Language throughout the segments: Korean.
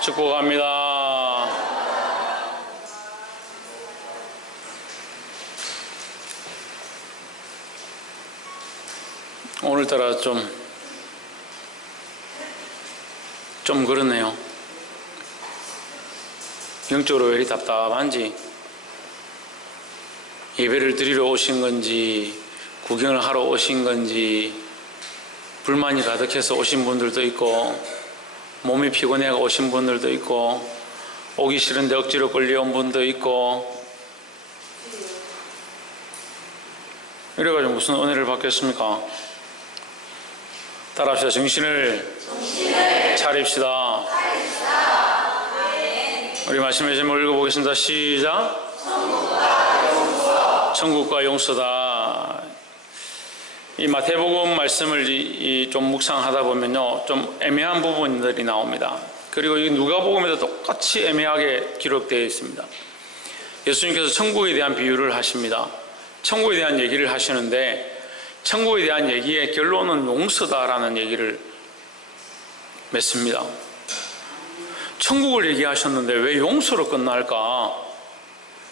축복합니다. 오늘따라 좀 그렇네요. 영적으로 왜 이리 답답한지, 예배를 드리러 오신 건지 구경을 하러 오신 건지 불만이 가득해서 오신 분들도 있고, 몸이 피곤해 오신 분들도 있고, 오기 싫은데 억지로 끌려온 분도 있고, 이래가지고 무슨 은혜를 받겠습니까? 따라합시다. 정신을 차립시다. 우리 말씀의 제목을 읽어보겠습니다. 시작. 천국과 용서다. 이 마태복음 말씀을 좀 묵상하다 보면요, 좀 애매한 부분들이 나옵니다. 그리고 이 누가복음에도 똑같이 애매하게 기록되어 있습니다. 예수님께서 천국에 대한 비유를 하십니다. 천국에 대한 얘기를 하시는데, 천국에 대한 얘기의 결론은 용서다라는 얘기를 맺습니다. 천국을 얘기하셨는데 왜 용서로 끝날까?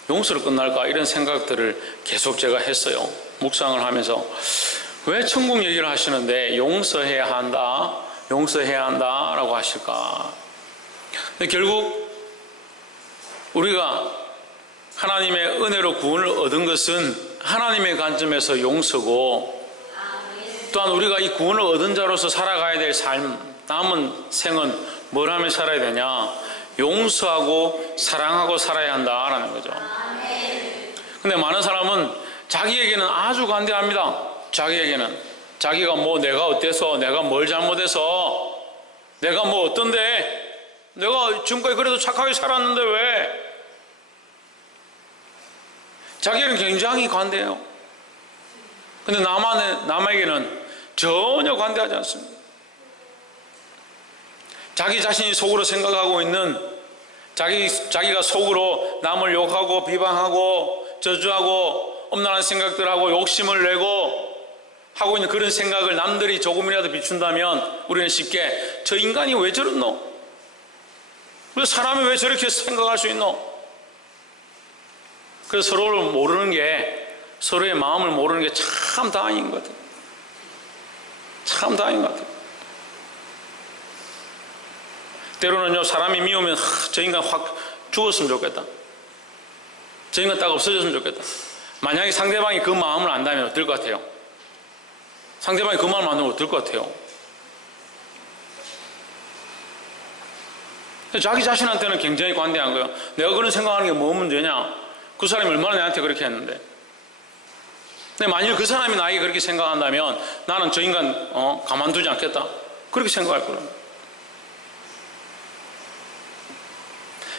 용서로 끝날까? 이런 생각들을 계속 제가 했어요. 묵상을 하면서 왜 천국 얘기를 하시는데 용서해야 한다, 용서해야 한다라고 하실까? 근데 결국 우리가 하나님의 은혜로 구원을 얻은 것은 하나님의 관점에서 용서고, 또한 우리가 이 구원을 얻은 자로서 살아가야 될 삶, 남은 생은 뭘 하며 살아야 되냐? 용서하고 사랑하고 살아야 한다라는 거죠. 근데 많은 사람은 자기에게는 아주 관대합니다. 자기가 뭐 내가 어때서, 내가 뭘 잘못해서, 내가 뭐 어떤데, 내가 지금까지 그래도 착하게 살았는데 왜? 자기는 굉장히 관대해요. 근데 남에게는 전혀 관대하지 않습니다. 자기 자신이 속으로 생각하고 있는, 자기가 속으로 남을 욕하고 비방하고 저주하고 엄란한 생각들하고 욕심을 내고 하고 있는 그런 생각을 남들이 조금이라도 비춘다면 우리는 쉽게 저 인간이 왜 저렇노? 왜 사람이 왜 저렇게 생각할 수 있노? 그래서 서로를 모르는 게, 서로의 마음을 모르는 게 참 다행인 것 같아요. 참 다행인 것 같아요. 때로는요, 사람이 미우면 저 인간 확 죽었으면 좋겠다, 저 인간 딱 없어졌으면 좋겠다. 만약에 상대방이 그 마음을 안다면 어떨 것 같아요? 상대방이 그 마음을 안다면 어떨 것 같아요? 자기 자신한테는 굉장히 관대한 거예요. 내가 그런 생각하는 게 뭐 문제냐? 그 사람이 얼마나 나한테 그렇게 했는데. 근데 만일 그 사람이 나에게 그렇게 생각한다면 나는 저 인간 가만두지 않겠다, 그렇게 생각할 거예요.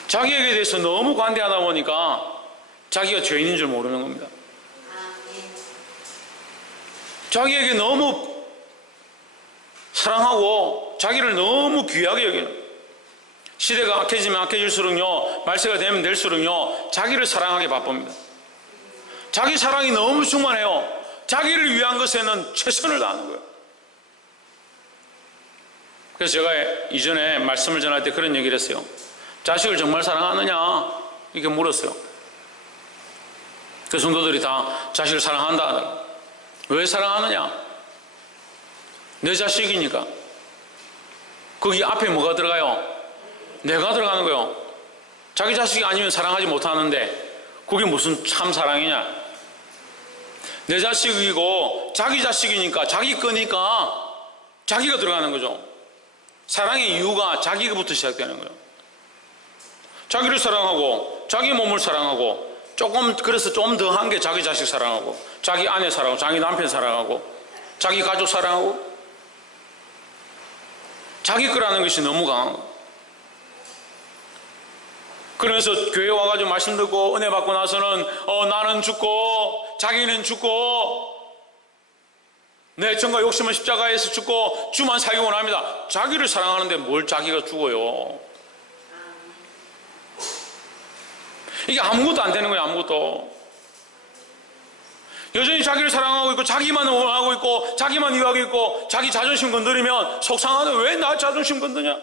자기에게 대해서 너무 관대하다 보니까 자기가 죄인인 줄 모르는 겁니다. 자기에게 너무 사랑하고 자기를 너무 귀하게 여기는, 시대가 악해지면 악해질수록요, 말세가 되면 될수록요, 자기를 사랑하기 바쁩니다. 자기 사랑이 너무 충만해요. 자기를 위한 것에는 최선을 다하는 거예요. 그래서 제가 이전에 말씀을 전할 때 그런 얘기를 했어요. 자식을 정말 사랑하느냐? 이렇게 물었어요. 그 성도들이 다 자식을 사랑한다. 왜 사랑하느냐? 내 자식이니까. 거기 앞에 뭐가 들어가요? 내가 들어가는 거예요. 자기 자식이 아니면 사랑하지 못하는데 그게 무슨 참 사랑이냐? 내 자식이고 자기 자식이니까, 자기 거니까 자기가 들어가는 거죠. 사랑의 이유가 자기부터 시작되는 거예요. 자기를 사랑하고 자기 몸을 사랑하고, 그래서 좀 더 한 게 자기 자식 사랑하고, 자기 아내 사랑하고, 자기 남편 사랑하고, 자기 가족 사랑하고, 자기 거라는 것이 너무 강한 거예요. 그러면서 교회 와가지고 말씀 듣고 은혜 받고 나서는 나는 죽고 자기는 죽고 내 정과 욕심은 십자가에서 죽고 주만 살기원 합니다. 자기를 사랑하는데 뭘 자기가 죽어요? 이게 아무것도 안 되는 거예요. 아무것도. 여전히 자기를 사랑하고 있고 자기만 원하고 있고 자기만 위하고 있고 자기 자존심 건드리면 속상하네. 왜 나 자존심 건드냐?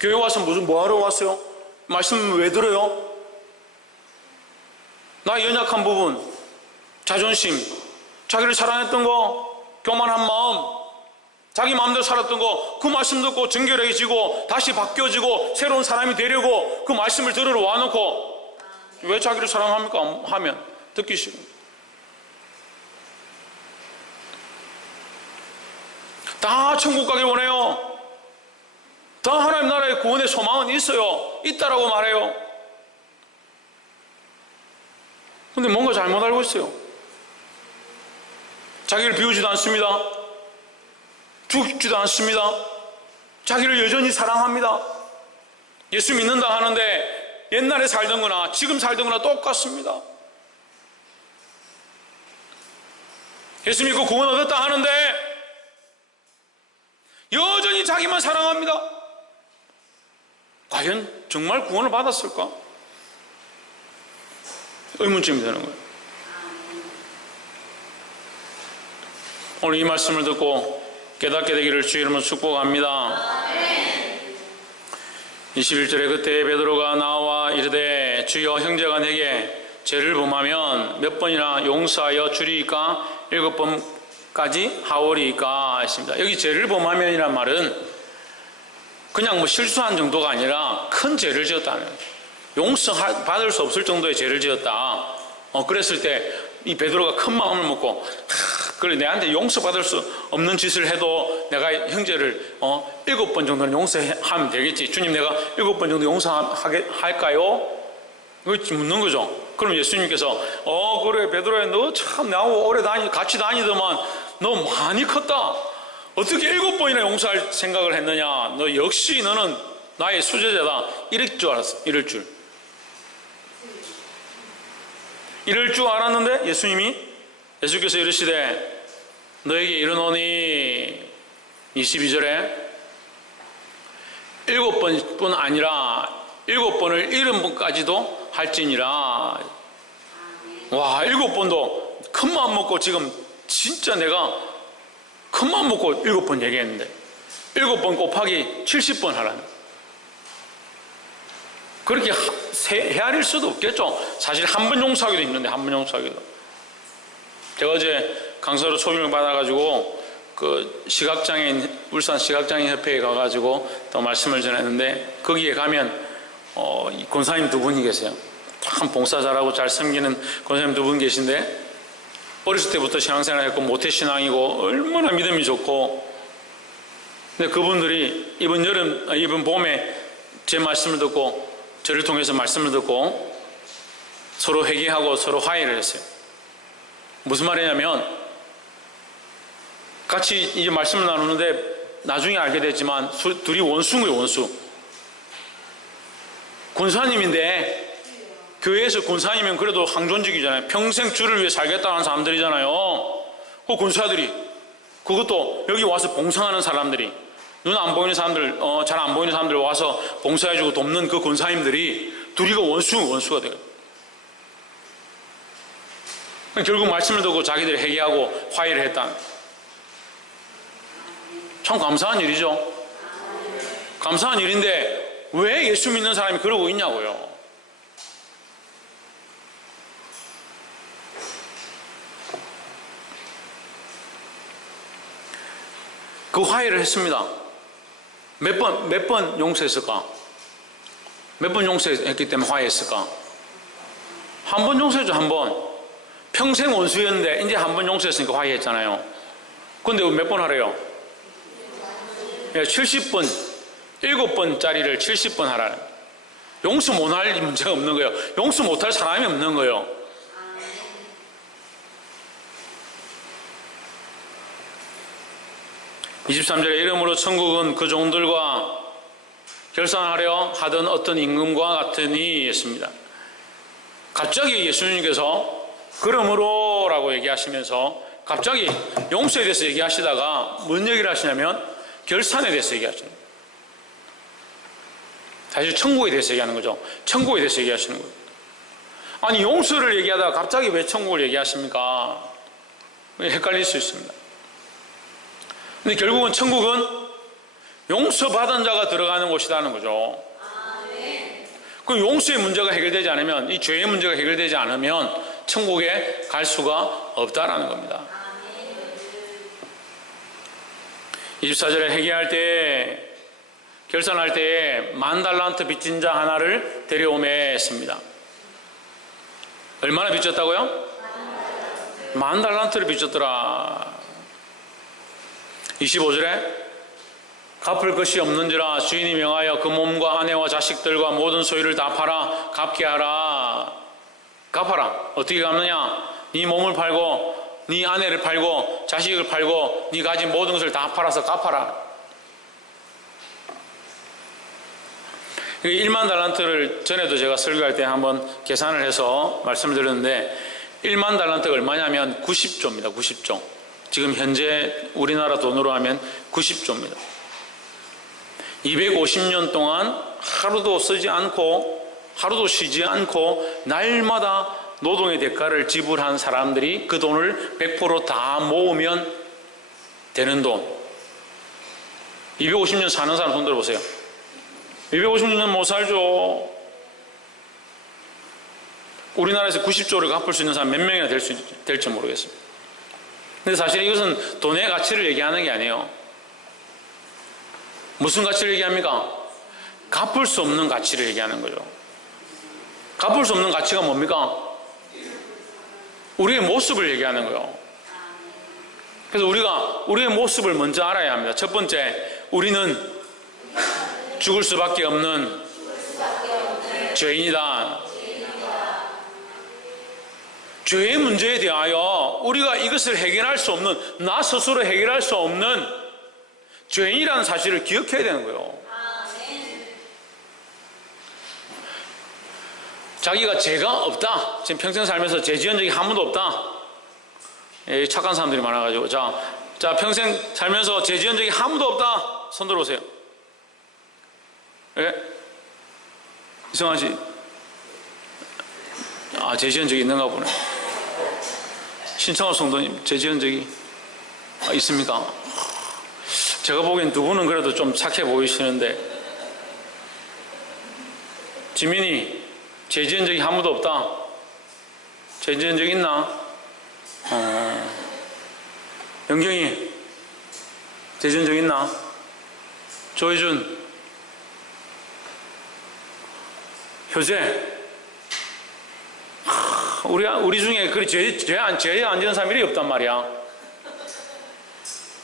교회 와서 뭐 하러 왔어요? 말씀 왜 들어요? 나의 연약한 부분, 자존심, 자기를 사랑했던 거, 교만한 마음, 자기 마음대로 살았던 거, 그 말씀 듣고 정결해지고 다시 바뀌어지고 새로운 사람이 되려고 그 말씀을 들으러 와놓고 왜 자기를 사랑합니까? 하면 듣기 싫어. 다 천국 가기 원해요. 다 하나님 나라의 구원의 소망은 있어요. 있다라고 말해요. 근데 뭔가 잘못 알고 있어요. 자기를 비우지도 않습니다. 죽지도 않습니다. 자기를 여전히 사랑합니다. 예수 믿는다 하는데 옛날에 살던 거나 지금 살던 거나 똑같습니다. 예수 믿고 구원 얻었다 하는데 여전히 자기만 사랑합니다. 과연 정말 구원을 받았을까? 의문점이 되는 거예요. 오늘 이 말씀을 듣고 깨닫게 되기를 주의 이름으로 축복합니다. 21절에 그때 베드로가 나와 이르되 주여 형제가 내게 죄를 범하면 몇 번이나 용서하여 주리이까 7번까지 하오리이까 했습니다. 여기 죄를 범하면이란 말은 그냥 뭐 실수한 정도가 아니라 큰 죄를 지었다는, 용서받을 수 없을 정도의 죄를 지었다. 그랬을 때 이 베드로가 큰 마음을 먹고 그래 내한테 용서받을 수 없는 짓을 해도 내가 형제를 7번 정도는 용서하면 되겠지. 주님 내가 7번 정도 용서할까요? 이거 묻는 거죠. 그럼 예수님께서 그래 베드로야 너 참 나하고 오래 같이 다니더만 너 많이 컸다. 어떻게 7번이나 용서할 생각을 했느냐. 너 역시 너는 나의 수제자다. 이럴 줄 알았어. 이럴 줄 알았는데 예수께서 이르시되 너에게 이르노니 22절에 7번뿐 아니라 7번을 70번까지도 할지니라. 와 7번도 큰 마음 먹고 지금 진짜 내가 큰 마음 먹고 7번 얘기했는데 7번 곱하기 70번 하라는, 그렇게 헤아릴 수도 없겠죠. 사실 한 번 용서하기도 힘든데 한 번 용서하기도. 제가 어제 강서로 초빙을 받아가지고 그 시각장애인 울산 시각장애인 협회에 가가지고 또 말씀을 전했는데 거기에 가면 권사님 2분이 계세요. 참 봉사 잘하고 잘 섬기는 권사님 2분 계신데 어렸을 때부터 신앙생활했고 모태신앙이고 얼마나 믿음이 좋고, 근데 그분들이 이번 봄에 제 말씀을 듣고 저를 통해서 말씀을 듣고 서로 회개하고 서로 화해를 했어요. 무슨 말이냐면 같이 이제 말씀을 나누는데 나중에 알게 됐지만 둘이 원수인 거예요. 원수. 권사님인데 교회에서 권사님이면 그래도 항존직이잖아요. 평생 주를 위해 살겠다는 사람들이잖아요. 그 권사들이, 그것도 여기 와서 봉사하는 사람들이, 눈 안 보이는 사람들, 잘 안 보이는 사람들 와서 봉사해주고 돕는 그 권사님들이 둘이가 원수가 돼요. 결국 말씀을 듣고 자기들이 회개하고 화해를 했다. 참 감사한 일이죠. 감사한 일인데 왜 예수 믿는 사람이 그러고 있냐고요. 그 화해를 했습니다. 몇 번 용서했을까? 몇 번 용서했기 때문에 화해했을까? 한 번 용서했죠. 한 번. 평생 원수였는데 이제 한 번 용서했으니까 화해했잖아요. 근데 몇 번 하래요? 70번, 7번짜리를 70번 하라는. 용서 못할 문제가 없는 거예요. 용서 못할 사람이 없는 거예요. (23절에) 이러므로 천국은 그 종들과 결산하려 하던 어떤 임금과 같으니 했습니다. 갑자기 예수님께서 그러므로 라고 얘기하시면서 갑자기 용서에 대해서 얘기하시다가 뭔 얘기를 하시냐면 결산에 대해서 얘기하시는 거예요. 사실 천국에 대해서 얘기하는 거죠. 천국에 대해서 얘기하시는 거예요. 아니 용서를 얘기하다가 갑자기 왜 천국을 얘기하십니까? 헷갈릴 수 있습니다. 근데 결국은 천국은 용서받은 자가 들어가는 곳이라는 거죠. 그 용서의 문제가 해결되지 않으면, 이 죄의 문제가 해결되지 않으면 천국에 갈 수가 없다라는 겁니다. 24절에 회개할 때, 결산할 때에 10,000달란트 빚진 자 하나를 데려오매 했습니다. 얼마나 빚졌다고요? 10,000달란트를 빚졌더라. 25절에 갚을 것이 없는지라 주인이 명하여 그 몸과 아내와 자식들과 모든 소유를 다 팔아 갚게 하라. 갚아라. 어떻게 갚느냐? 네 몸을 팔고 네 아내를 팔고 자식을 팔고 네 가진 모든 것을 다 팔아서 갚아라. 10,000달란트를 전에도 제가 설교할 때 한번 계산을 해서 말씀을 드렸는데 10,000달란트가 얼마냐면 90조입니다. 90조. 지금 현재 우리나라 돈으로 하면 90조입니다. 250년 동안 하루도 쓰지 않고 하루도 쉬지 않고 날마다 노동의 대가를 지불한 사람들이 그 돈을 100% 다 모으면 되는 돈. 250년 사는 사람 손 들어보세요. 250년 못 살죠. 우리나라에서 90조를 갚을 수 있는 사람 몇 명이나 될지 모르겠습니다. 근데 사실 이것은 돈의 가치를 얘기하는 게 아니에요. 무슨 가치를 얘기합니까? 갚을 수 없는 가치를 얘기하는 거죠. 갚을 수 없는 가치가 뭡니까? 우리의 모습을 얘기하는 거예요. 그래서 우리가 우리의 모습을 먼저 알아야 합니다. 첫 번째, 우리는 죽을 수밖에 없는 죄인이다. 죄의 문제에 대하여 우리가 이것을 해결할 수 없는, 나 스스로 해결할 수 없는 죄인이라는 사실을 기억해야 되는 거예요. 자기가 죄가 없다. 지금 평생 살면서 죄 지은 적이 한 번도 없다. 착한 사람들이 많아가지고 자 평생 살면서 죄 지은 적이 한 번도 없다. 손 들어보세요. 예? 이성환 씨, 죄 지은 적이 있는가 보네. 신청할 성도님, 죄 지은 적이 있습니까? 제가 보기엔 두 분은 그래도 좀 착해 보이시는데, 지민이 죄 지은 적이 한 번도 없다. 죄 지은 적 있나? 영경이 죄 지은 적 있나? 조혜준, 효재, 우리 중에 죄 안 지은 사람이 없단 말이야.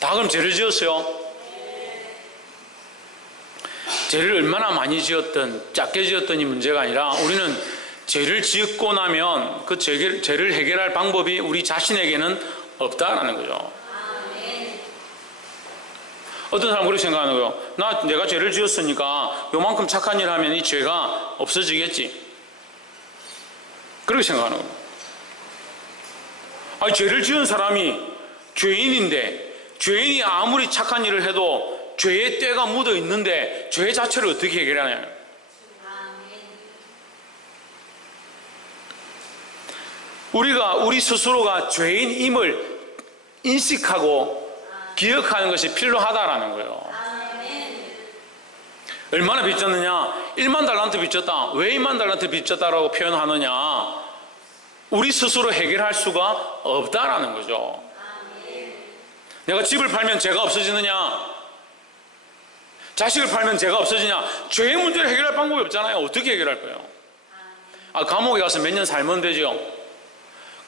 다 그럼 죄를 지었어요? 죄를 얼마나 많이 지었든 작게 지었든이 문제가 아니라 우리는 죄를 지었고 나면 그 죄를 해결할 방법이 우리 자신에게는 없다라는 거죠. 어떤 사람은 그렇게 생각하는 거예요. 내가 죄를 지었으니까 요만큼 착한 일을 하면 이 죄가 없어지겠지. 그렇게 생각하는 거예요. 죄를 지은 사람이 죄인인데, 죄인이 아무리 착한 일을 해도 죄의 때가 묻어 있는데 죄 자체를 어떻게 해결하냐. 우리 스스로가 죄인임을 인식하고 기억하는 것이 필요하다라는 거예요. 얼마나 빚졌느냐? 10,000달란트 빚졌다. 왜 10,000달란트 빚졌다라고 표현하느냐? 우리 스스로 해결할 수가 없다라는 거죠. 내가 집을 팔면 죄가 없어지느냐? 자식을 팔면 죄가 없어지냐? 죄의 문제를 해결할 방법이 없잖아요. 어떻게 해결할 거예요? 감옥에 가서 몇 년 살면 되죠.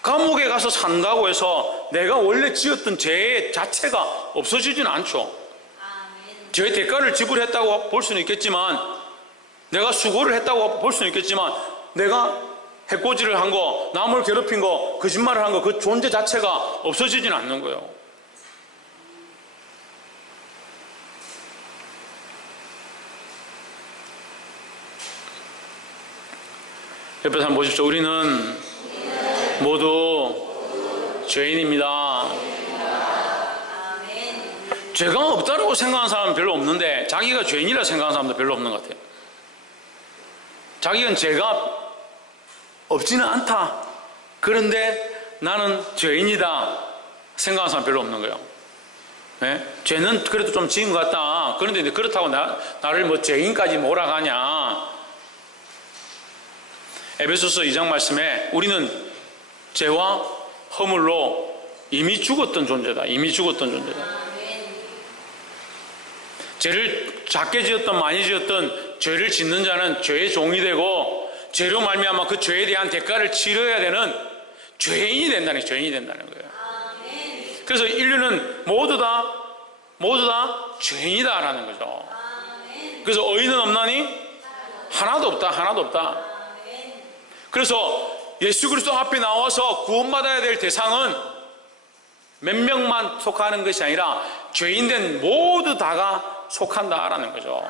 감옥에 가서 산다고 해서 내가 원래 지었던 죄 자체가 없어지지는 않죠. 죄의 대가를 지불했다고 볼 수는 있겠지만, 내가 수고를 했다고 볼 수는 있겠지만, 내가 해코지를 한 거, 남을 괴롭힌 거, 거짓말을 한 거, 그 존재 자체가 없어지지는 않는 거예요. 옆에 사람 보십시오. 우리는 모두 죄인입니다. 죄가 없다고 생각하는 사람은 별로 없는데, 자기가 죄인이라 생각하는 사람도 별로 없는 것 같아요. 자기는 죄가 없지는 않다. 그런데 나는 죄인이다 생각하는 사람 별로 없는 거예요. 예? 죄는 그래도 좀 지은 것 같다. 그런데 그렇다고 나를 뭐 죄인까지 몰아가냐. 에베소서 2장 말씀에 우리는 죄와 허물로 이미 죽었던 존재다. 이미 죽었던 존재다. 죄를 작게 지었던 많이 지었던 죄를 짓는 자는 죄의 종이 되고 죄로 말미암아 그 죄에 대한 대가를 치러야 되는 죄인이 된다는 거예요. 그래서 인류는 모두 다 죄인이다라는 거죠. 그래서 의인은 없나니? 하나도 없다. 그래서 예수 그리스도 앞에 나와서 구원받아야 될 대상은 몇 명만 속하는 것이 아니라 죄인된 모두 다가 속한다라는 거죠.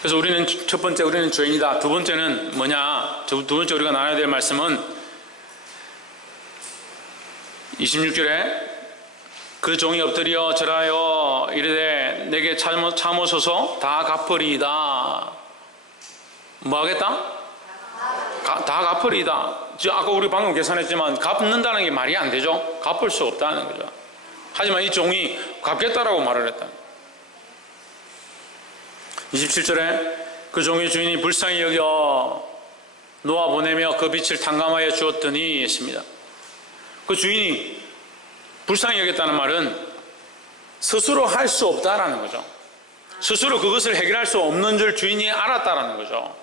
그래서 우리는 첫 번째 우리는 죄인이다. 두 번째는 뭐냐? 두 번째 우리가 나눠야 될 말씀은 26절에 그 종이 엎드려 절하여 이르되 내게 참으소서 다 갚으리이다. 뭐 하겠다? 다 갚으리이다. 아까 우리 방금 계산했지만 갚는다는 게 말이 안 되죠. 갚을 수 없다는 거죠. 하지만 이 종이 갚겠다라고 말을 했다. 27절에 그 종의 주인이 불쌍히 여겨 놓아 보내며 그 빛을 탕감하여 주었더니 했습니다. 그 주인이 불쌍히 여겼다는 말은 스스로 할 수 없다라는 거죠. 스스로 그것을 해결할 수 없는 줄 주인이 알았다라는 거죠.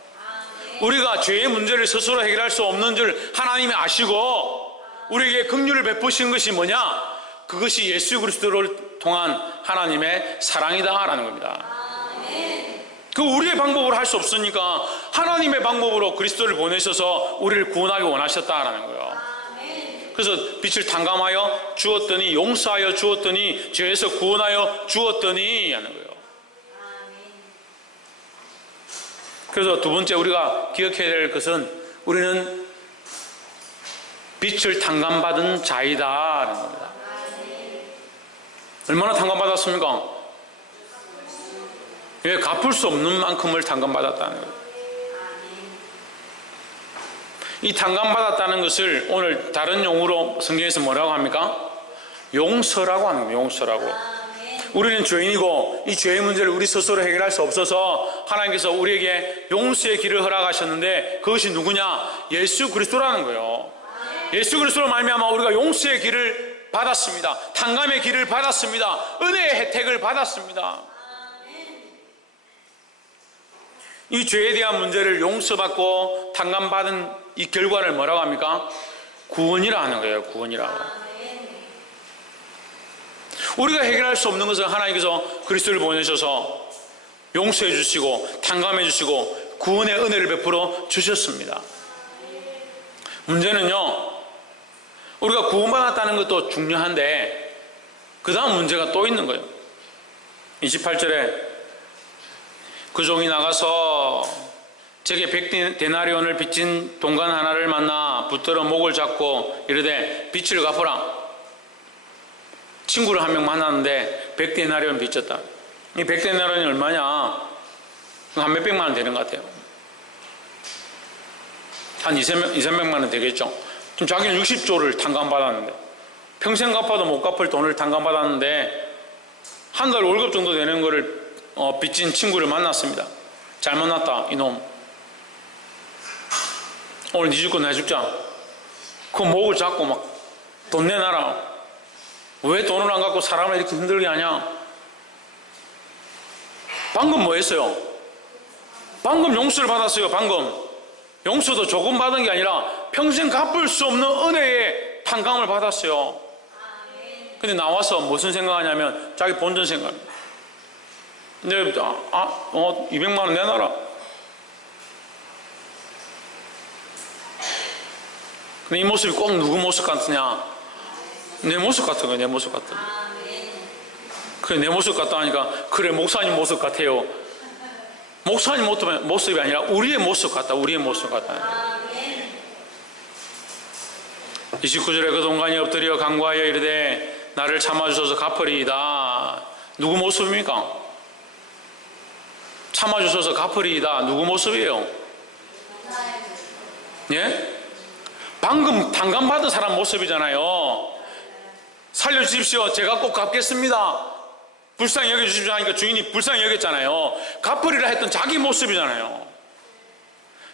우리가 죄의 문제를 스스로 해결할 수 없는 줄 하나님이 아시고 우리에게 긍휼을 베푸신 것이 뭐냐? 그것이 예수 그리스도를 통한 하나님의 사랑이다라는 겁니다. 그 우리의 방법으로 할 수 없으니까 하나님의 방법으로 그리스도를 보내셔서 우리를 구원하기 원하셨다라는 거예요. 그래서 빛을 탕감하여 주었더니, 용서하여 주었더니, 죄에서 구원하여 주었더니 하는 거예요. 그래서 두 번째 우리가 기억해야 될 것은 우리는 빛을 탕감받은 자이다라는 겁니다. 얼마나 탕감받았습니까? 왜 갚을 수 없는 만큼을 탕감받았다는 거예요. 이 탕감받았다는 것을 오늘 다른 용어로 성경에서 뭐라고 합니까? 용서라고 하는 거예요. 용서라고. 우리는 죄인이고 이 죄의 문제를 우리 스스로 해결할 수 없어서 하나님께서 우리에게 용서의 길을 허락하셨는데 그것이 누구냐? 예수 그리스도라는 거예요. 예수 그리스도로 말미암아 우리가 용서의 길을 받았습니다. 탕감의 길을 받았습니다. 은혜의 혜택을 받았습니다. 이 죄에 대한 문제를 용서받고 탕감받은 이 결과를 뭐라고 합니까? 구원이라 하는 거예요. 구원이라고. 우리가 해결할 수 없는 것을 하나님께서 그리스도를 보내셔서 용서해 주시고 탕감해 주시고 구원의 은혜를 베풀어 주셨습니다. 문제는요, 우리가 구원받았다는 것도 중요한데 그 다음 문제가 또 있는 거예요. 28절에 그 종이 나가서 제게 100데나리온을 빚진 동관 하나를 만나 붙들어 목을 잡고 이르되 빛을 갚으라. 친구를 한 명 만났는데 100데나리온 빚졌다. 이 100데나리온이 얼마냐? 한 몇백만 원 되는 것 같아요. 한 200~300만 원 되겠죠. 지금 자기는 60조를 탕감받았는데 평생 갚아도 못 갚을 돈을 탕감받았는데 한 달 월급 정도 되는 거를 빚진 친구를 만났습니다. 잘 만났다 이놈. 오늘 네 주권 내줍자. 그 목을 잡고 막 돈 내놔라. 왜 돈을 안 갖고 사람을 이렇게 힘들게 하냐? 방금 뭐 했어요? 방금 용서를 받았어요. 방금 용서도 조금 받은 게 아니라 평생 갚을 수 없는 은혜의 탕감을 받았어요. 근데 나와서 무슨 생각하냐면 자기 본전 생각합니다. 근데 200만 원 내놔라. 근데 이 모습이 꼭 누구 모습 같으냐? 내 모습 같은 거야. 내 모습 같은 거. 그래, 내 모습 같다 하니까 그래, 목사님 모습 같아요. 목사님 모습이 아니라 우리의 모습 같다. 우리의 모습 같다. 29절에 그 동관이 엎드려 간구하여 이르되 나를 참아주셔서 갚으리이다. 누구 모습입니까? 참아주셔서 갚으리이다. 누구 모습이에요? 예? 방금 탕감받은 사람 모습이잖아요. 살려주십시오. 제가 꼭 갚겠습니다. 불쌍히 여겨주십시오 하니까 주인이 불쌍히 여겼잖아요. 갚으리라 했던 자기 모습이잖아요.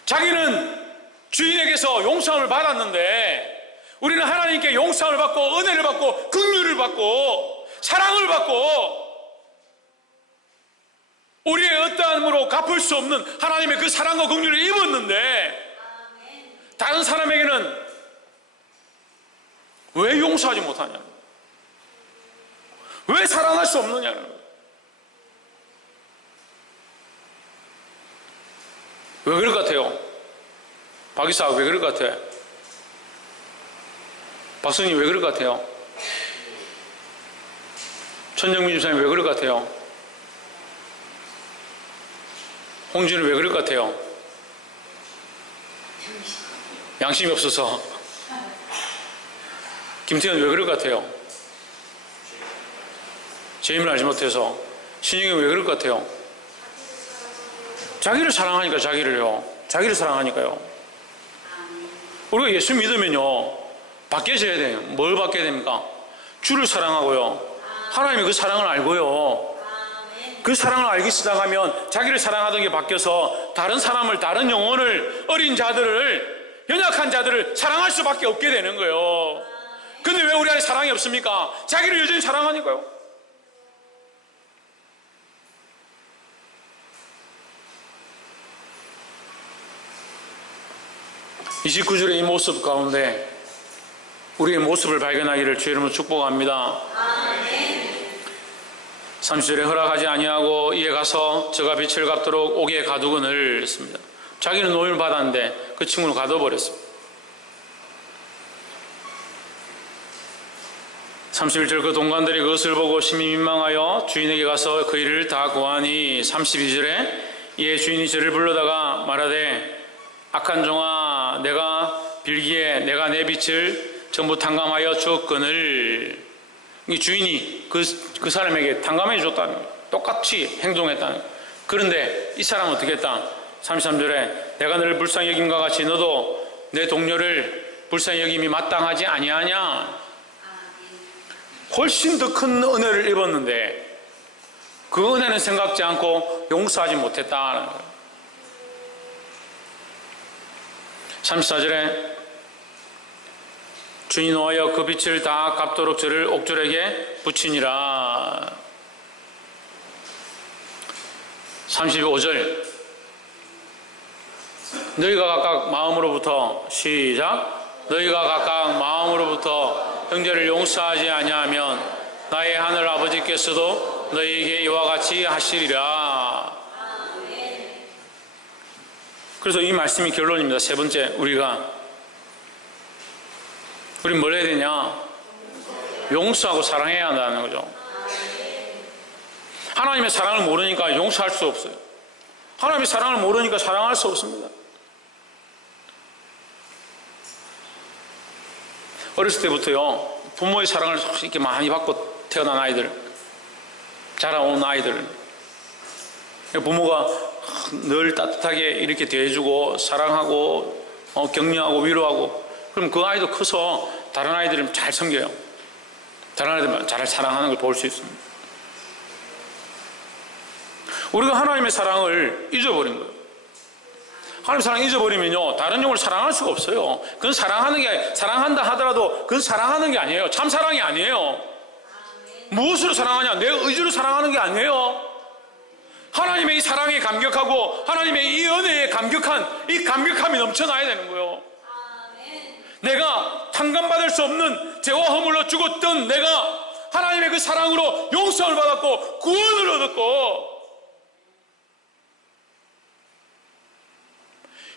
자기는 주인에게서 용서함을 받았는데 우리는 하나님께 용서함을 받고 은혜를 받고 긍휼을 받고 사랑을 받고 우리의 어떠함으로 갚을 수 없는 하나님의 그 사랑과 긍휼을 입었는데 다른 사람에게는 왜 용서하지 못하냐, 왜 사랑할 수 없느냐는 거예요. 왜 그럴 것 같아요? 박이사 왜 그럴 것 같아? 박선희 왜 그럴 것 같아요? 천정민 집사님 왜 그럴 것 같아요? 홍준은 왜 그럴 것 같아요? 양심이 없어서. 김태현 왜 그럴 것 같아요? 재임을 알지 못해서. 신영이 왜 그럴 것 같아요? 자기를 사랑하니까. 자기를 사랑하니까요. 우리가 예수 믿으면요 바뀌어져야 돼요. 뭘 바뀌어야 됩니까? 주를 사랑하고요, 하나님의 그 사랑을 알고요, 그 사랑을 알기 시작하면 자기를 사랑하던 게 바뀌어서 다른 사람을, 다른 영혼을, 어린 자들을, 연약한 자들을 사랑할 수밖에 없게 되는 거예요. 근데 왜 우리 안에 사랑이 없습니까? 자기를 여전히 사랑하니까요. (29절의) 이 모습 가운데 우리의 모습을 발견하기를 주의 이름으로 축복합니다. 30절에 허락하지 아니하고 이에 가서 저가 빛을 갚도록 옥에 가두거늘 했습니다. 자기는 노임을 받았는데 그 친구는 가둬버렸습니다. 31절 그 동관들이 그것을 보고 심히 민망하여 주인에게 가서 그 일을 다 고하니 32절에 이에 주인이 저를 불러다가 말하되 악한 종아, 내가 빌기에 내가 내 빛을 전부 탕감하여 주었거늘. 이 주인이 그 사람에게 탕감해 줬다는 거예요. 똑같이 행동했다는 거예요. 그런데 이 사람은 어떻게 했다? 33절에 내가 너를 불쌍히 여김과 같이 너도 내 동료를 불쌍히 여김이 마땅하지 아니하냐? 훨씬 더 큰 은혜를 입었는데 그 은혜는 생각지 않고 용서하지 못했다는 거예요. 34절에 주인이 노하여 그 빛을 다 갚도록 저를 옥졸에게 붙이니라. 35절 너희가 각각 마음으로부터 시작 너희가 각각 마음으로부터 형제를 용서하지 아니하면 나의 하늘 아버지께서도 너희에게 이와 같이 하시리라. 그래서 이 말씀이 결론입니다. 세 번째, 우리 뭘 해야 되냐? 용서하고 사랑해야 한다는 거죠. 하나님의 사랑을 모르니까 용서할 수 없어요. 하나님의 사랑을 모르니까 사랑할 수 없습니다. 어렸을 때부터요 부모의 사랑을 이렇게 많이 받고 태어난 아이들, 자라온 아이들, 부모가 늘 따뜻하게 이렇게 대해주고 사랑하고 격려하고 위로하고, 그럼 그 아이도 커서 다른 아이들을 잘 섬겨요. 다른 아이들 잘 사랑하는 걸 볼 수 있습니다. 우리가 하나님의 사랑을 잊어버린 거예요. 하나님의 사랑을 잊어버리면요 다른 영을 사랑할 수가 없어요. 그건 사랑한다 하더라도 그건 사랑하는 게 아니에요. 참 사랑이 아니에요. 무엇으로 사랑하냐? 내 의지로 사랑하는 게 아니에요. 하나님의 이 사랑에 감격하고 하나님의 이 은혜에 감격한 이 감격함이 넘쳐나야 되는 거예요. 내가 탕감받을 수 없는 죄와 허물로 죽었던 내가 하나님의 그 사랑으로 용서를 받았고 구원을 얻었고,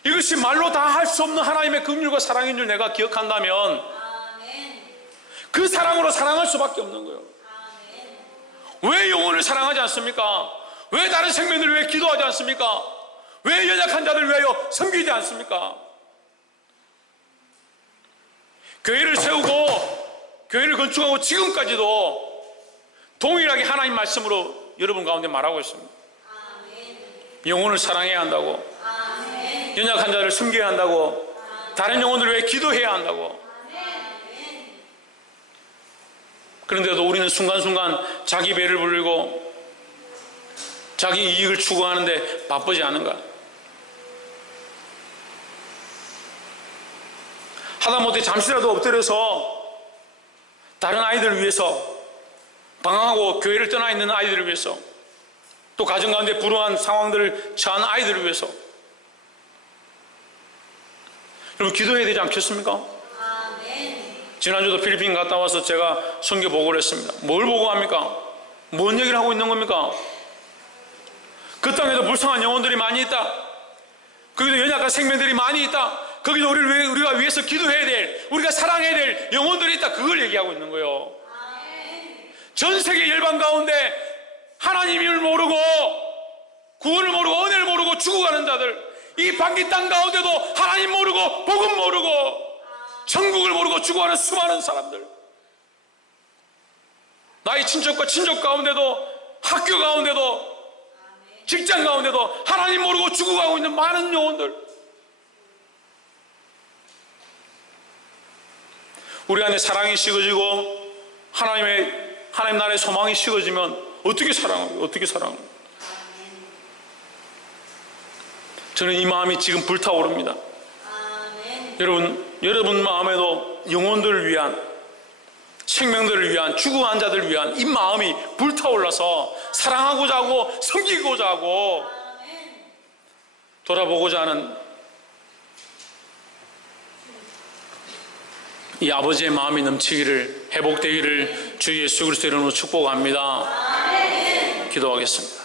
이것이 말로 다 할 수 없는 하나님의 긍휼과 사랑인 줄 내가 기억한다면 그 사랑으로 사랑할 수밖에 없는 거예요. 왜 영혼을 사랑하지 않습니까? 왜 다른 생명들을 위해 기도하지 않습니까? 왜 연약한 자들을 위하여 섬기지 않습니까? 교회를 세우고 교회를 건축하고 지금까지도 동일하게 하나님 말씀으로 여러분 가운데 말하고 있습니다. 영혼을 사랑해야 한다고, 연약한 자를 섬겨야 한다고, 다른 영혼들 왜 기도해야 한다고? 그런데도 우리는 순간순간 자기 배를 불리고 자기 이익을 추구하는데 바쁘지 않은가? 하다못해 잠시라도 엎드려서 다른 아이들을 위해서, 방황하고 교회를 떠나 있는 아이들을 위해서, 또 가정 가운데 불우한 상황들을 처한 아이들을 위해서 여러분 기도해야 되지 않겠습니까? 지난주도 필리핀 갔다 와서 제가 선교 보고를 했습니다. 뭘 보고합니까? 뭔 얘기를 하고 있는 겁니까? 그 땅에도 불쌍한 영혼들이 많이 있다. 거기도 연약한 생명들이 많이 있다. 거기도 우리가 위해서 기도해야 될, 우리가 사랑해야 될 영혼들이 있다. 그걸 얘기하고 있는 거예요. 전 세계 열방 가운데 하나님을 모르고 구원을 모르고 은혜를 모르고 죽어가는 자들, 이 방귀 땅 가운데도 하나님 모르고 복음 모르고 천국을 모르고 죽어가는 수많은 사람들, 나의 친척과 친족 가운데도, 학교 가운데도, 직장 가운데도 하나님 모르고 죽어가고 있는 많은 영혼들, 우리 안에 사랑이 식어지고 하나님 나라의 소망이 식어지면 어떻게 사랑합니까? 저는 이 마음이 지금 불타오릅니다. 여러분 마음에도 영혼들을 위한, 생명들을 위한, 죽어간 자들을 위한 이 마음이 불타올라서 사랑하고자 하고 섬기고자 하고 돌아보고자 하는 이 아버지의 마음이 넘치기를, 회복되기를 주 예수 그리스도 이름으로 축복합니다. 기도하겠습니다.